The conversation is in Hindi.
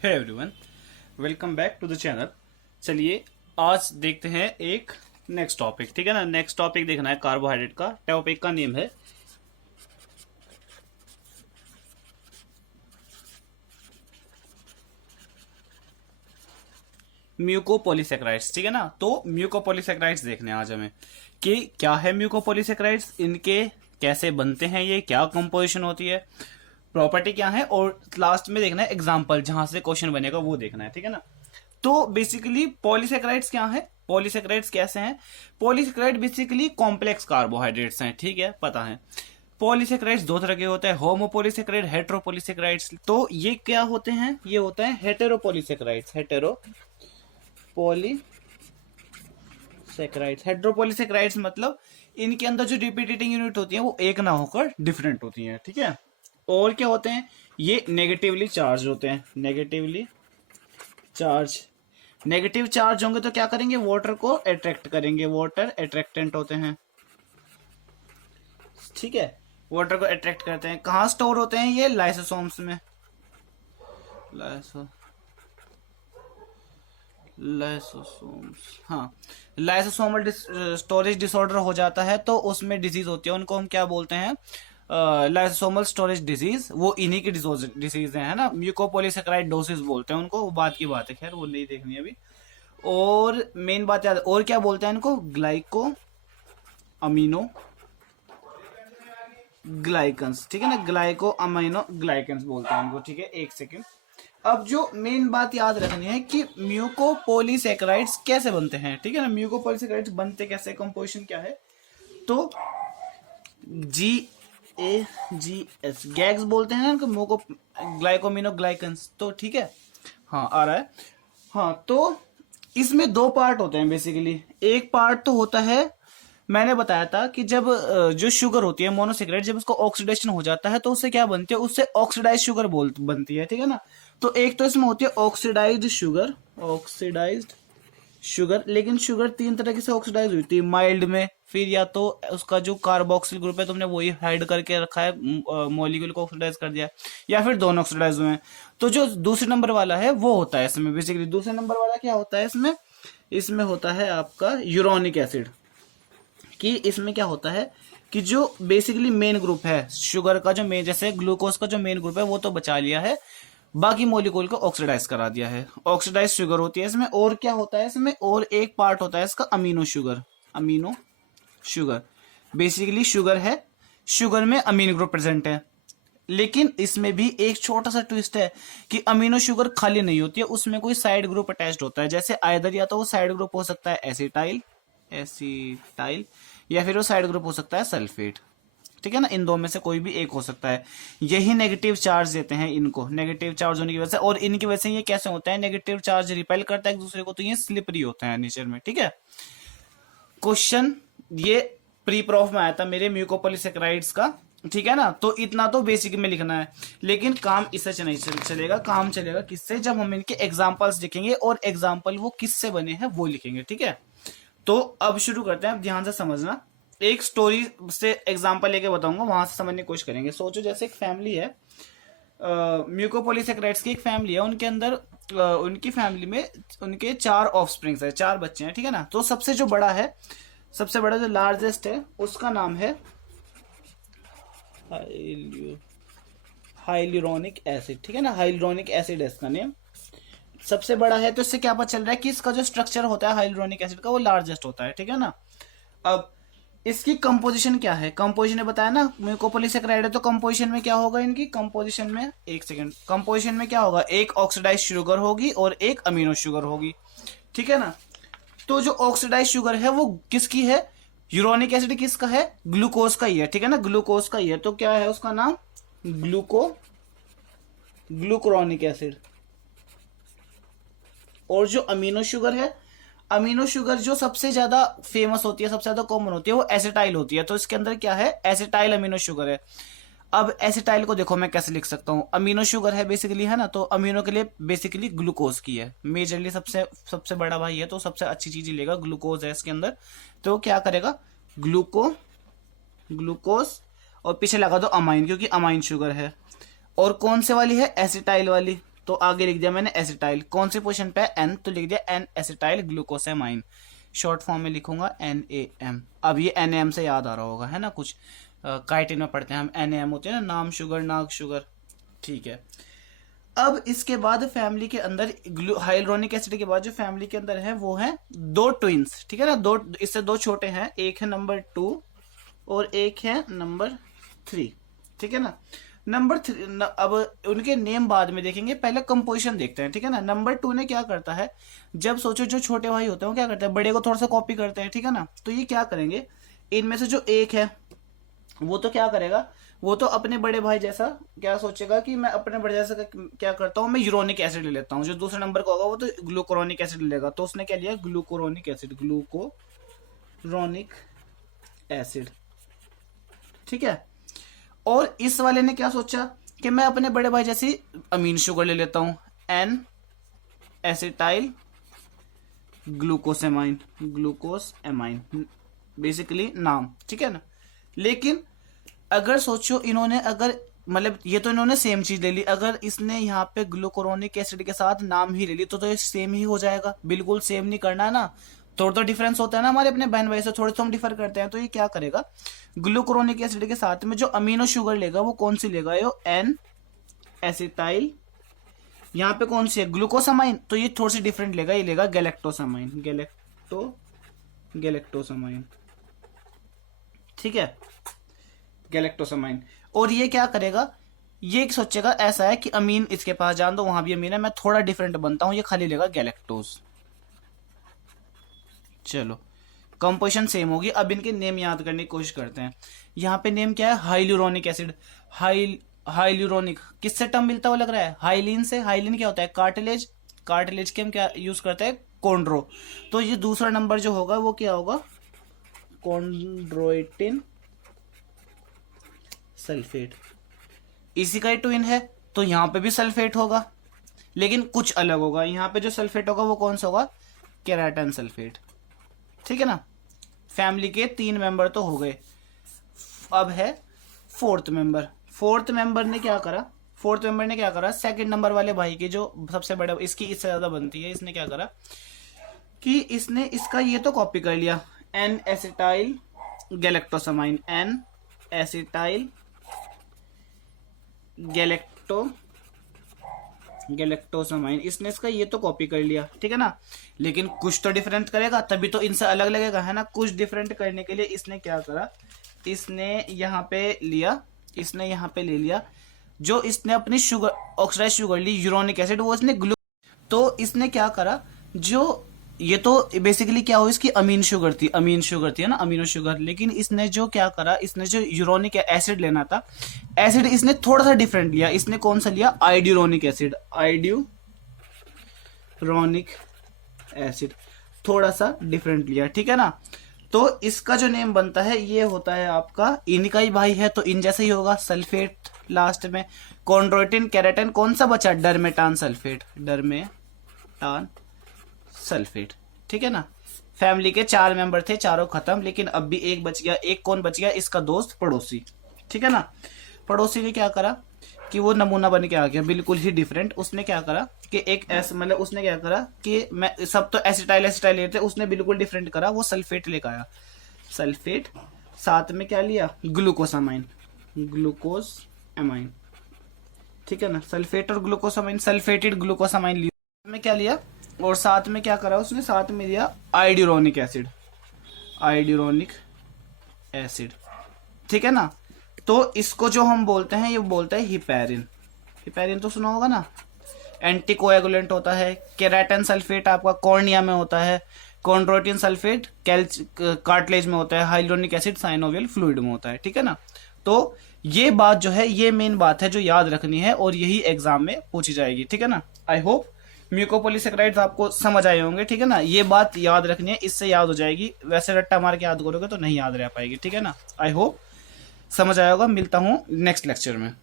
Hey everyone, welcome back to the channel. चलिए आज देखते हैं एक नेक्स्ट टॉपिक। ठीक है ना, नेक्स्ट टॉपिक देखना है कार्बोहाइड्रेट का। टॉपिक का नेम है म्यूकोपॉलीसेकेराइड्स। ठीक है ना, तो म्यूकोपॉलीसेकेराइड्स देखने हैं आज हमें कि क्या है म्यूकोपॉलीसेकेराइड्स, इनके कैसे बनते हैं, ये क्या कंपोजिशन होती है, प्रॉपर्टी क्या है, और लास्ट में देखना है एग्जाम्पल जहां से क्वेश्चन बनेगा वो देखना है। ठीक है ना, तो बेसिकली पॉलीसेकेराइड्स क्या है, पॉलीसेकेराइड्स कैसे हैं। पॉलीसेकेराइड बेसिकली कॉम्प्लेक्स कार्बोहाइड्रेट्स हैं। ठीक है, पता है। पॉलीसेकेराइड्स दो तरह के होते हैं, होमोपॉलीसेकेराइड, हेटेरोपॉलीसेकेराइड्स। तो ये क्या होते हैं, ये होता है हेटेरोपॉलीसेकेराइड्स। हेटेरोपॉलीसेकेराइड्स, हेटेरोपॉलीसेकेराइड्स मतलब इनके अंदर जो रिपीटेटिंग यूनिट होती है वो एक ना होकर डिफरेंट होती है। ठीक है, और क्या होते हैं, ये नेगेटिवली चार्ज होते हैं। नेगेटिवली चार्ज, नेगेटिव चार्ज होंगे तो क्या करेंगे, वाटर को अट्रैक्ट करेंगे, वाटर अट्रैक्टेंट होते हैं। ठीक है, वाटर को अट्रैक्ट करते हैं। कहाँ स्टोर होते हैं ये, लाइसोसोम्स में। लाइसोसोम्स, हाँ। लाइसोसोमल स्टोरेज डिसऑर्डर हो जाता है तो उसमें डिजीज होती है, उनको हम क्या बोलते हैं, लाइसोसोमल स्टोरेज डिजीज। वो इन्हीं की डिजीज है ना, म्यूकोपॉलीसेकेराइडोसिस बोलते हैं उनको। वो बात की बात है, खैर वो नहीं देखनी अभी। और मेन बात याद, और क्या बोलते हैं इनको, ग्लाइको अमीनो ग्लाइकन्स। ठीक है ना, ग्लाइको अमीनो ग्लाइकन्स बोलते हैं इनको। ठीक है, एक सेकेंड। अब जो मेन बात याद रखनी है कि म्यूकोपॉलीसेकेराइड्स कैसे बनते हैं। ठीक है ना, म्यूकोपॉलीसेकेराइड्स बनते कैसे, कंपोजिशन क्या है। तो GAGs गैग्स बोलते हैं ना उनको, म्यूको ग्लाइकोमिनो ग्लाइकन्स। तो ठीक है, हाँ आ रहा है। हाँ, तो इसमें दो पार्ट होते हैं बेसिकली। एक पार्ट तो होता है, मैंने बताया था कि जब जो शुगर होती है मोनोसेकेराइड, जब उसको ऑक्सीडेशन हो जाता है तो उससे क्या बनती है, उससे ऑक्सीडाइज शुगर बनती है। ठीक है ना, तो एक तो इसमें होती है ऑक्सीडाइज्ड शुगर, ऑक्सीडाइज्ड शुगर। लेकिन शुगर तीन तरह से ऑक्सीडाइज हुई थी, माइल्ड में, फिर या तो उसका जो कार्बोक्सिल ग्रुप है तुमने वही हाइड करके रखा है, मॉलिक्यूल को ऑक्सीडाइज कर दिया, या फिर दोनों ऑक्सीडाइज हुए हैं। तो जो दूसरे नंबर वाला है वो होता है इसमें बेसिकली। दूसरे नंबर वाला क्या होता है इसमें, इसमें होता है आपका यूरोनिक एसिड। कि इसमें क्या होता है कि जो बेसिकली मेन ग्रुप है शुगर का, जो मेन, जैसे ग्लूकोज का जो मेन ग्रुप है वो तो बचा लिया है, बाकी मॉलिक्यूल को ऑक्सीडाइज करा दिया है। ऑक्सीडाइज शुगर होती है इसमें। और क्या होता है इसमें, और एक पार्ट होता है इसका amino sugar. Amino sugar basically sugar है, शुगर में अमीनो ग्रुप प्रेजेंट है। लेकिन इसमें भी एक छोटा सा ट्विस्ट है कि अमीनो शुगर खाली नहीं होती है, उसमें कोई साइड ग्रुप अटैच्ड होता है। जैसे आइदर या तो वो साइड ग्रुप हो सकता है एसिटाइल, एसिटाइल, या फिर वो साइड ग्रुप हो सकता है सल्फेट। ठीक है ना, इन दो में से कोई भी एक हो सकता है। यही नेगेटिव चार्ज देते हैं इनको, नेगेटिव चार्ज होने की वजह से। और इनकी वजह से ये कैसे होता है, नेगेटिव चार्ज रिपेल करता है एक दूसरे को, तो ये स्लिपरी होता है नेचर में। ठीक है, क्वेश्चन ये प्री प्रॉफ में आया था मेरे म्यूकोपॉलीसेकेराइड्स का। ठीक है ना, तो इतना तो बेसिक में लिखना है। लेकिन काम इससे नहीं चलेगा, काम चलेगा किससे, जब हम इनके एग्जाम्पल्स देखेंगे और एग्जाम्पल वो किससे बने हैं वो लिखेंगे। ठीक है, तो अब शुरू करते हैं। अब ध्यान से समझना, एक स्टोरी से एग्जांपल लेके बताऊंगा, वहां से समझने की कोशिश करेंगे। सोचो जैसे एक फैमिली है, म्यूकोपॉलीसेकेराइड्स की एक फैमिली है, उनके अंदर उनकी फैमिली में उनके चार ऑफस्प्रिंग्स है, चार बच्चे हैं। ठीक है ना, तो सबसे जो बड़ा है, सबसे बड़ा जो लार्जेस्ट है, उसका नाम है हाइलुरोनिक एसिड। ठीक है ना, हाइलुरोनिक एसिड है इसका नेम। सबसे बड़ा है तो इससे क्या पता चल रहा है कि इसका जो स्ट्रक्चर होता है हाइलुरोनिक एसिड का वो लार्जेस्ट होता है। ठीक है ना, अब इसकी कंपोजिशन क्या है, कंपोजिशन ने बताया ना म्यूकोपॉलीसेकेराइड है, तो कंपोजिशन में क्या होगा इनकी, कंपोजिशन में, एक सेकंड, कंपोजिशन में क्या होगा, एक ऑक्सीडाइज शुगर होगी और एक अमीनो शुगर होगी। ठीक है ना, तो जो ऑक्सीडाइज शुगर है वो किसकी है, यूरोनिक एसिड किसका है, ग्लूकोज का ही है। ठीक है ना, ग्लूकोज का ही है, तो क्या है उसका नाम, ग्लूकोरोनिक एसिड। और जो अमीनो शुगर है, अमीनो शुगर जो सबसे ज्यादा फेमस होती है, सबसे ज्यादा कॉमन होती है, वो एसिटाइल होती है। तो इसके अंदर क्या है, एसिटाइल अमीनो शुगर है। अब एसिटाइल को देखो मैं कैसे लिख सकता हूं, अमीनो शुगर है बेसिकली, है ना, तो अमीनो के लिए बेसिकली ग्लूकोज की है मेजरली, सबसे सबसे बड़ा भाई है, तो सबसे अच्छी चीज ही लेगा, ग्लूकोज है इसके अंदर। तो क्या करेगा, ग्लूकोज, और पीछे लगा दो अमाइन, क्योंकि अमाइन शुगर है। और कौन से वाली है, एसिटाइल वाली। तो आगे लिख दिया मैंने एसिटाइल। कौन सी पोजीशन पे है? एन, तो लिख दिया एन एसिटाइल ग्लूकोसेमाइन। शॉर्ट फॉर्म में लिखूंगा NaM। अब ये NaM से याद आ रहा होगा, है ना, कुछ काइटिन में पढ़ते हैं हम, NaM होते हैं ना, नाम शुगर नाग शुगर, ठीक है। अब इसके बाद फैमिली के अंदर हाइलुरोनिक एसिड के बाद जो फैमिली के अंदर है वो है दो ट्विंस, ठीक है ना, दो, इससे दो छोटे हैं, एक है नंबर 2 और एक है नंबर 3, ठीक है ना। नंबर 3 अब उनके नेम बाद में देखेंगे, पहले कंपोजिशन देखते हैं, ठीक है ना। नंबर 2 ने क्या करता है, जब सोचो जो छोटे भाई होते हैं वो क्या करते हैं, बड़े को थोड़ा सा कॉपी करते हैं, ठीक है ना। तो ये क्या करेंगे, इनमें से जो एक है वो तो क्या करेगा, वो तो अपने बड़े भाई जैसा क्या सोचेगा कि मैं अपने बड़े जैसा क्या करता हूँ, मैं यूरोनिक एसिड ले लेता हूँ। जो दूसरे नंबर का होगा वो तो ग्लूकोरोनिक एसिड लेगा, तो उसने क्या लिया, ग्लूकोरोनिक एसिड, ग्लूकोरोनिक एसिड, ठीक है। और इस वाले ने क्या सोचा कि मैं अपने बड़े भाई जैसी अमीन शुगर ले लेता हूं, एन एसिटाइल ग्लूकोसेमाइन, ग्लूकोसएमाइन बेसिकली नाम, ठीक है ना। लेकिन अगर सोचो इन्होंने, अगर मतलब ये तो इन्होंने सेम चीज ले ली, अगर इसने यहाँ पे ग्लूकोरोनिक एसिड के साथ नाम ही ले ली तो ये सेम ही हो जाएगा, बिल्कुल सेम नहीं करना है ना, थोड़ा तो डिफरेंस होता है ना हमारे अपने बहन भाई से, थोड़े तो हम डिफर करते हैं। तो ये क्या करेगा, ग्लूकोरोनिक एसिड के साथ में जो अमीनो शुगर लेगा वो कौन सी लेगा, ये एन एसिटाइल, यहाँ पे कौन सी है, ग्लूकोसामाइन, तो ये थोड़ी सी डिफरेंट लेगा, ये लेगा गैलेक्टोसामाइन, गैलेक्टोसामाइन, ठीक है, गैलेक्टोसामाइन। और ये क्या करेगा, ये सोचेगा ऐसा है कि अमीन इसके पास जान दो, वहां भी अमीन है, मैं थोड़ा डिफरेंट बनता हूं, ये खाली लेगा गैलेक्टोज। चलो कंपोजिशन सेम होगी। अब इनके नेम याद करने की कोशिश करते हैं। यहाँ पे नेम क्या है, हाइलुरोनिक एसिड, हाइलुरोनिक किससे टर्म मिलता हुआ लग रहा है, हाइलिन से। हाइलिन क्या होता है, कार्टिलेज, कार्टिलेज के हम क्या यूज करते हैं, कोंड्रो। तो ये दूसरा नंबर जो होगा वो क्या होगा, कॉन्ड्रोइटिन सल्फेट, इसी का ही ट्विन है, तो यहां पे भी सल्फेट होगा, लेकिन कुछ अलग होगा। यहां पे जो सल्फेट होगा वो कौन सा होगा, केराटिन सल्फेट, ठीक है ना। फैमिली के 3 मेंबर तो हो गए, अब है फोर्थ मेंबर। फोर्थ मेंबर ने क्या करा, सेकंड नंबर वाले भाई के जो सबसे बड़े, इसकी इससे ज्यादा बनती है, इसने क्या करा कि इसने इसका ये तो कॉपी कर लिया, एन एसिटाइल गैलेक्टोसामाइन, एन एसिटाइल गैलेक्टोसामाइन, इसने इसका ये तो कॉपी कर लिया, ठीक है ना। लेकिन कुछ तो डिफरेंट करेगा, तभी तो इनसे अलग लगेगा, है ना। कुछ डिफरेंट करने के लिए इसने क्या करा, इसने यहाँ पे लिया, इसने यहाँ पे ले लिया जो इसने अपनी शुगर, ऑक्सीडाइज शुगर ली, यूरोनिक एसिड, वो इसने तो इसने क्या करा, जो ये तो बेसिकली क्या हो, इसकी अमीन शुगर थी है ना, अमीनो शुगर। लेकिन इसने जो क्या करा, इसने जो यूरोनिक एसिड लेना था, एसिड इसने थोड़ा सा डिफरेंट लिया। इसने कौन सा लिया, आइड्यूरोनिक एसिड, आइड्यूरोनिक एसिड थोड़ा सा डिफरेंट लिया, ठीक है ना। तो इसका जो नेम बनता है ये होता है आपका, इनका ही भाई है तो इन जैसे ही होगा, सल्फेट लास्ट में, कॉन्ड्रोइटिन केराटिन, कौन सा बचा, डरमेटान सल्फेट, डरमेटान सल्फेट, ठीक है ना। फैमिली के 4 मेंबर थे, चारों खत्म, लेकिन अब भी एक बच गया। एक कौन बच गया, इसका दोस्त पड़ोसी, ठीक है ना। पड़ोसी ने क्या करा कि वो नमूना बन के आ गया, बिल्कुल ही डिफरेंट। उसने क्या करा कि एक मतलब उसने क्या करा कि मैं सब तो एसिटाइल लेते, उसने बिल्कुल डिफरेंट करा, वो सल्फेट लेकर आया, सल्फेट, साथ में क्या लिया, ग्लूकोसामाइन, ग्लूकोसएमाइन, ठीक है ना। सल्फेट और ग्लूकोसामाइन, सल्फेटेड ग्लूकोसामाइन लिया में क्या लिया, और साथ में क्या करा उसने, साथ में दिया आइड्यूरोनिक एसिड, ठीक है ना। तो इसको जो हम बोलते हैं, ये बोलते हैं हिपैरिन, हिपैरिन तो सुना होगा ना, एंटीकोएगुलेंट होता है। केराटिन सल्फेट आपका कॉर्निया में होता है, कॉन्ड्रोइटिन सल्फेट कार्टिलेज में होता है, हाइलुरोनिक एसिड साइनोवियल फ्लूइड में होता है, ठीक है ना। तो ये बात जो है, ये मेन बात है जो याद रखनी है, और यही एग्जाम में पूछी जाएगी, ठीक है ना। आई होप म्यूकोपॉलीसेकेराइड्स आपको समझ आए होंगे, ठीक है ना। ये बात याद रखनी है, इससे याद हो जाएगी, वैसे रट्टा मार के याद करोगे तो नहीं याद रह पाएगी, ठीक है ना। आई होप समझ आया होगा। मिलता हूं नेक्स्ट लेक्चर में।